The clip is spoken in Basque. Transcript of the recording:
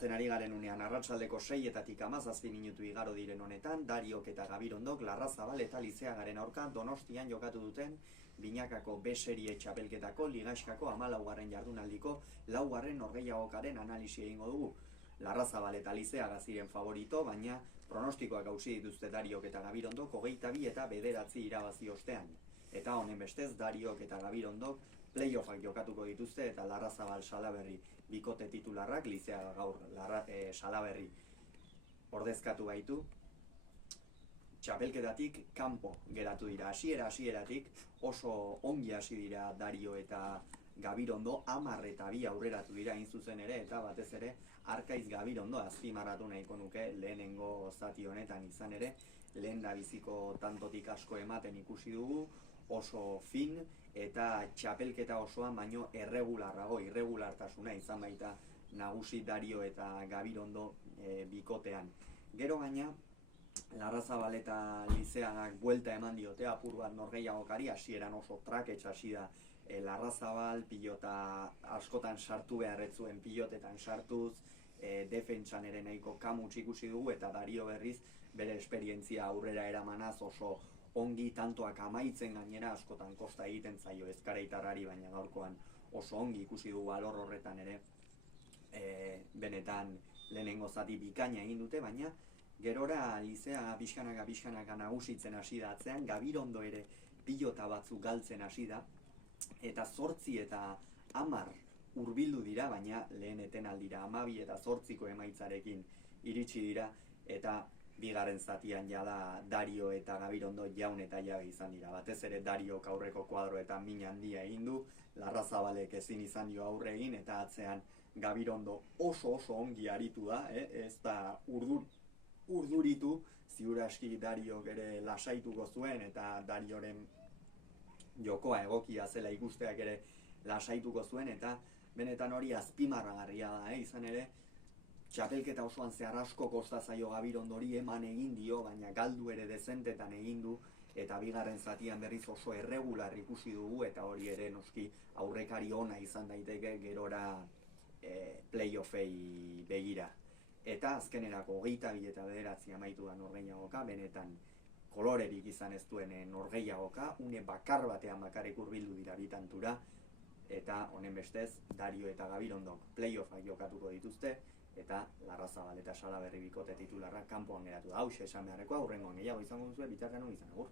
Jokatzen ari garen unean arratsaldeko 6etatik 17 minutu igaro diren honetan, Dariok eta Gabirondok Larrazabal eta Lizeagaren aurka Donostian jokatu duten binakako B-serie txapelketako ligaxkako 14. jardunaldiko 4. norgehiagokaren analisi egingo dugu. Larrazabal eta Lizeaga ziren favorito, baina pronostikoak hausi dituzte Dariok eta Gabirondok 22 eta 9 irabazi ostean. Eta honen bestez, Dariok eta Gabirondok playoffak jokatuko dituzte eta Larrazabal Salaberri bikote titularrak, Lizeaga gaur Salaberri ordezkatu baitu. Txapelketatik kanpo geratu dira. Hasieratik oso ongi hasi dira Dario eta Gabirondo, 10 eta 2 aurreratu dira hain zuzen ere, eta batez ere Arkaiz Gabirondo azpimarratu nahiko nuke lehenengo zati honetan izan ere, lehen da biziko tantotik asko ematen ikusi dugu, oso fin eta txapelketa osoan baino irregulartasuna izan baita nagusi Dario eta Gabirondo bikotean. Gero baina, Larrazabal eta Lizeagak buelta eman diote apur bat norgehiagokari, hasieran oso trakets hasi da Larrazabal, pilota askotan sartu beharretzuen pilotetan sartuz, defentsan ere nahiko kamuts ikusi dugu, eta Dario berriz bere esperientzia aurrera eramanaz oso ongi tantoak amaitzen gainera askotan kosta egiten zaio Ezkareitarrari, baina gaurkoan oso ongi ikusi dugu alor horretan ere, benetan lehenengo zati bikaina egin dute, baina gerora Lizeaga pixkanaka nagusitzen hasi da atzean, Gabirondo ere pilota batzuk galtzen hasi da, eta 8 eta 10 hurbildu dira, baina lehen etenaldira 12 eta 8ko emaitzarekin iritsi dira, eta bigarren zatian jada Dario eta Gabirondo jaun eta jabe izan dira. Batez ere Dariok aurreko kuadroetan min handia egin du, Larrazabalek ezin izan dio aurre egin, eta atzean Gabirondo oso ongi aritu da, ez da urduritu, ziur aski Dariok ere lasaituko zuen, eta Darioren jokoa egokia zela ikusteak ere lasaituko zuen, eta benetan hori azpimarragarria da, izan ere, txapelketa osoan zehar asko kosta zaio Gabirondori, eman egin dio, baina galdu ere dezentetan egin du, eta bigarren zatian berriz oso erregular ikusi dugu, eta hori ere noski aurrekari ona izan daiteke gerora playoffei begira. Eta azkenerako 22 eta 9 amaitu da norgehiagoka, benetan kolorerik izan ez duen norgehiagoka, une bakar batean bakarrik hurbildu dira bitantura, eta honen bestez Dario eta Gabirondok playoffak jokatuko dituzte, eta Larrazabal eta Salaberri bikote titularra kanpoan geratu da. Hauxe esan beharrekoa, hurrengoan gehiago izango duzue, bitartean hon izan, agur.